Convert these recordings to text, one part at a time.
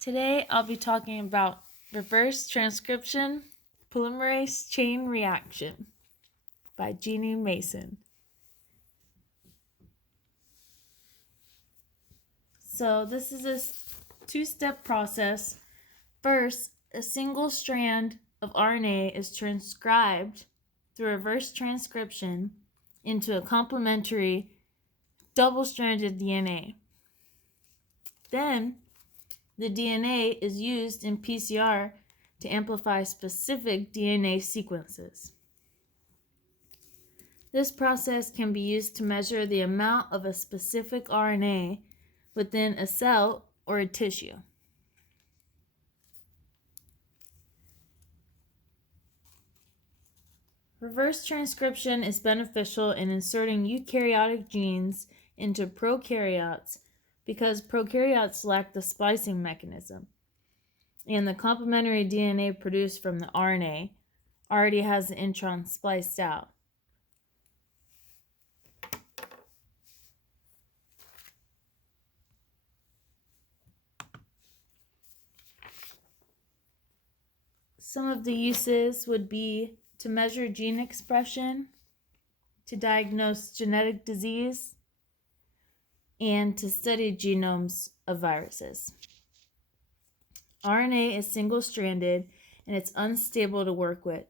Today I'll be talking about reverse transcription polymerase chain reaction by Jeannie Mason. So this is a two-step process. First, a single strand of RNA is transcribed through reverse transcription into a complementary double-stranded DNA. Then, the DNA is used in PCR to amplify specific DNA sequences. This process can be used to measure the amount of a specific RNA within a cell or a tissue. Reverse transcription is beneficial in inserting eukaryotic genes into prokaryotes because prokaryotes lack the splicing mechanism, and the complementary DNA produced from the RNA already has the intron spliced out. Some of the uses would be to measure gene expression, to diagnose genetic disease, and to study genomes of viruses. RNA is single-stranded and it's unstable to work with,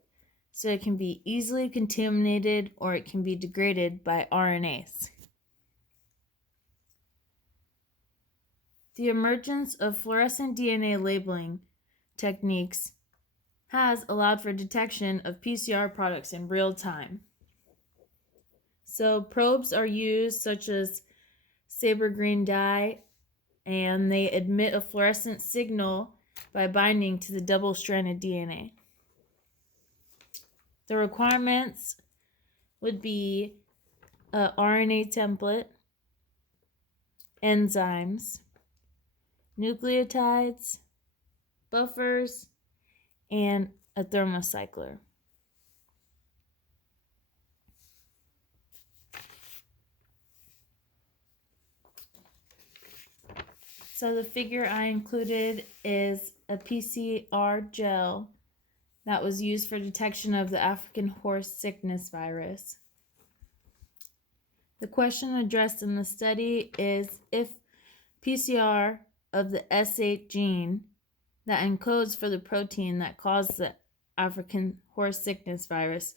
so it can be easily contaminated or it can be degraded by RNase. The emergence of fluorescent DNA labeling techniques has allowed for detection of PCR products in real time. So probes are used such as saber green dye, and they emit a fluorescent signal by binding to the double-stranded DNA. The requirements would be a RNA template, enzymes, nucleotides, buffers, and a thermocycler. So the figure I included is a PCR gel that was used for detection of the African horse sickness virus. The question addressed in the study is if PCR of the S8 gene that encodes for the protein that caused the African horse sickness virus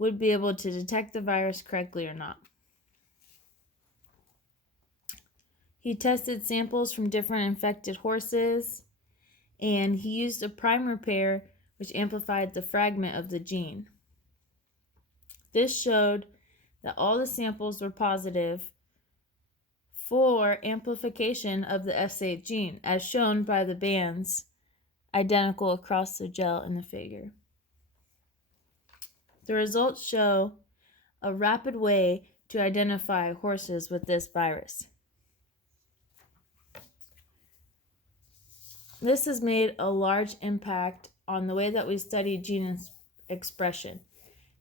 would be able to detect the virus correctly or not. He tested samples from different infected horses, and he used a primer pair which amplified the fragment of the gene. This showed that all the samples were positive for amplification of the S8 gene, as shown by the bands identical across the gel in the figure. The results show a rapid way to identify horses with this virus. This has made a large impact on the way that we study gene expression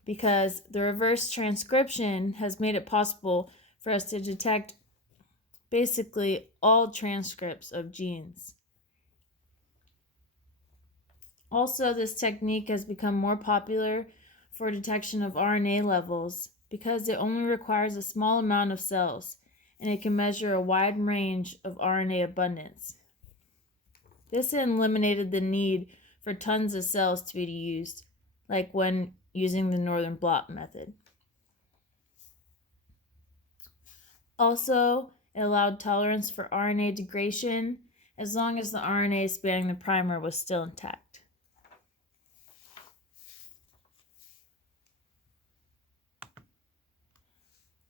because the reverse transcription has made it possible for us to detect basically all transcripts of genes. Also, this technique has become more popular for detection of RNA levels because it only requires a small amount of cells and it can measure a wide range of RNA abundance. This eliminated the need for tons of cells to be used, like when using the northern blot method. Also, it allowed tolerance for RNA degradation as long as the RNA spanning the primer was still intact.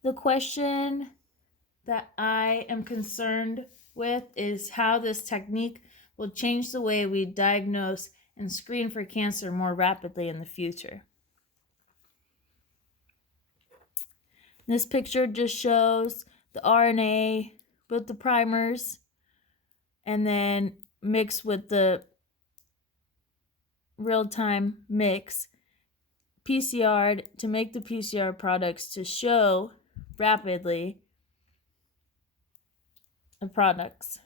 The question that I am concerned with is how this technique will change the way we diagnose and screen for cancer more rapidly in the future. This picture just shows the RNA with the primers and then mixed with the real-time mix PCR'd to make the PCR products to show rapidly the products.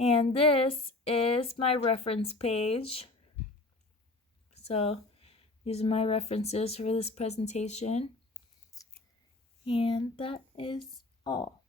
And this is my reference page. So these are my references for this presentation. And that is all.